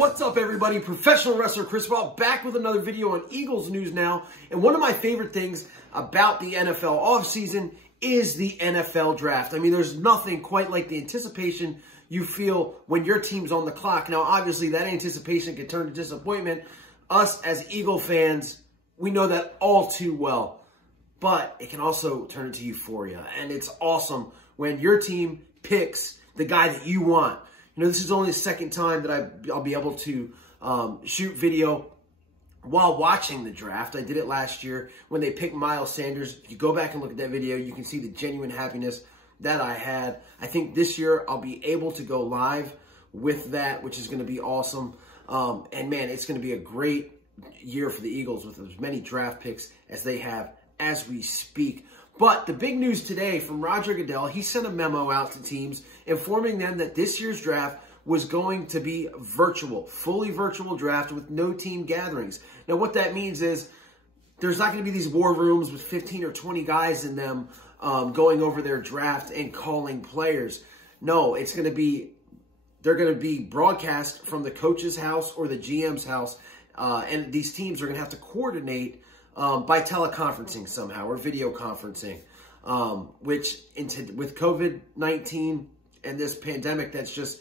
What's up, everybody? Professional wrestler Chris Paul back with another video on Eagles news now. And one of my favorite things about the NFL offseason is the NFL draft. I mean, there's nothing quite like the anticipation you feel when your team's on the clock. Now, obviously, that anticipation can turn to disappointment. Us as Eagle fans, we know that all too well. But it can also turn into euphoria. And it's awesome when your team picks the guy that you want. You know, this is only the second time that I'll be able to shoot video while watching the draft. I did it last year when they picked Miles Sanders. If you go back and look at that video, you can see the genuine happiness that I had. I think this year I'll be able to go live with that, which is going to be awesome. And man, it's going to be a great year for the Eagles with as many draft picks as they have as we speak. But the big news today from Roger Goodell, he sent a memo out to teams informing them that this year's draft was going to be virtual, fully virtual draft with no team gatherings. Now, what that means is there's not going to be these war rooms with 15 or 20 guys in them going over their draft and calling players. No, it's going to be, they're going to be broadcast from the coach's house or the GM's house, and these teams are going to have to coordinate by teleconferencing somehow or video conferencing, which with COVID-19 and this pandemic that's just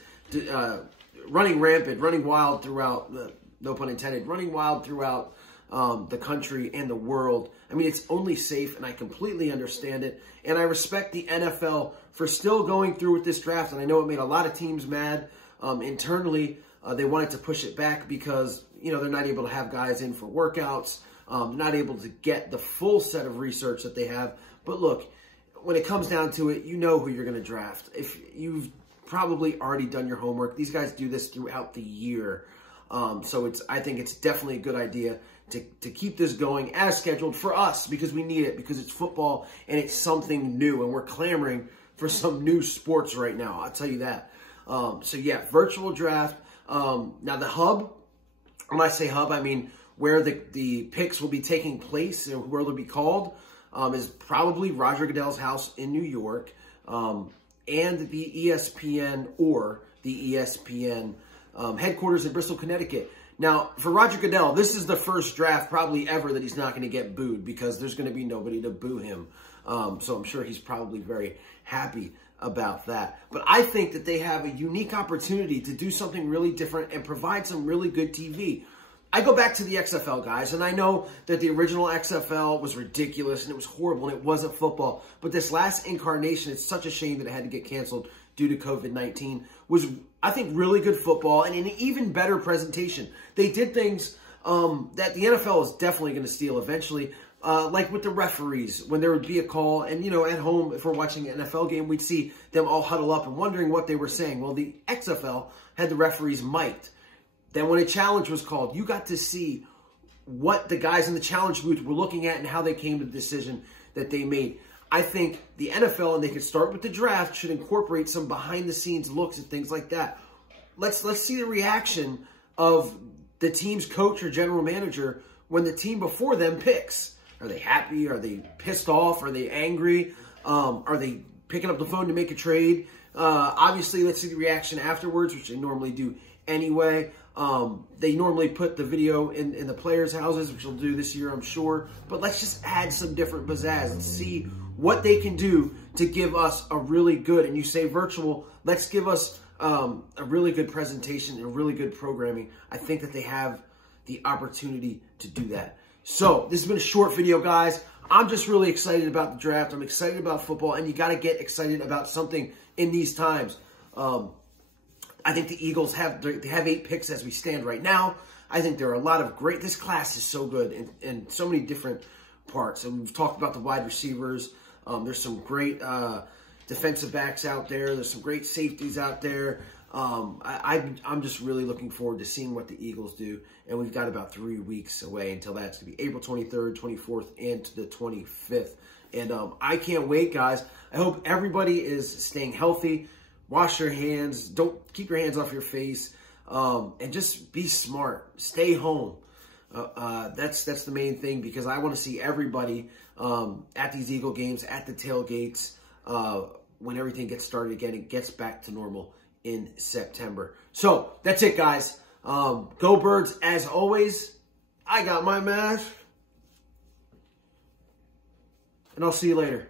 running rampant, running wild throughout, no pun intended, running wild throughout the country and the world. I mean, it's only safe, and I completely understand it. And I respect the NFL for still going through with this draft. And I know it made a lot of teams mad internally. They wanted to push it back because, you know, they're not able to have guys in for workouts. Not able to get the full set of research that they have. But look, when it comes down to it, you know who you're going to draft. If you've probably already done your homework, these guys do this throughout the year. So I think it's definitely a good idea to keep this going as scheduled for us because we need it, because it's football and it's something new and we're clamoring for some new sports right now. I'll tell you that. So yeah, virtual draft. Now the hub, when I say hub, I mean where the picks will be taking place and where they'll be called is probably Roger Goodell's house in New York and the ESPN or the ESPN headquarters in Bristol, Connecticut. Now, for Roger Goodell, this is the first draft probably ever that he's not going to get booed because there's going to be nobody to boo him. So I'm sure he's probably very happy about that. But I think that they have a unique opportunity to do something really different and provide some really good TV. I go back to the XFL, guys, and I know that the original XFL was ridiculous and it was horrible and it wasn't football. But this last incarnation, it's such a shame that it had to get canceled due to COVID-19, was, I think, really good football and an even better presentation. They did things that the NFL is definitely going to steal eventually, like with the referees, when there would be a call. And, you know, at home, if we're watching an NFL game, we'd see them all huddle up and wondering what they were saying. Well, the XFL had the referees mic'd. Then when a challenge was called, you got to see what the guys in the challenge booth were looking at and how they came to the decision that they made. I think the NFL, and they could start with the draft, should incorporate some behind-the-scenes looks at things like that. Let's see the reaction of the team's coach or general manager when the team before them picks. Are they happy? Are they pissed off? Are they angry? Are they picking up the phone to make a trade? Obviously, let's see the reaction afterwards, which they normally do anyway. They normally put the video in the players' houses, which they'll do this year, I'm sure. But let's just add some different pizzazz. Let's see what they can do to give us a really good, and you say virtual, let's give us a really good presentation and really good programming. I think that they have the opportunity to do that. So this has been a short video, guys. I'm just really excited about the draft. I'm excited about football, and you got to get excited about something in these times. I think the Eagles have 8 picks as we stand right now. I think there are a lot of great, this class is so good in so many different parts. And we've talked about the wide receivers. There's some great defensive backs out there. There's some great safeties out there. I'm just really looking forward to seeing what the Eagles do. And we've got about 3 weeks away until that's going to be April 23rd, 24th, and to the 25th. And I can't wait, guys. I hope everybody is staying healthy. Wash your hands. Don't keep your hands off your face. And just be smart. Stay home. That's the main thing, because I want to see everybody at these Eagle games, at the tailgates, when everything gets started again, it gets back to normal in September. So that's it, guys. Go Birds, as always. I got my mask. And I'll see you later.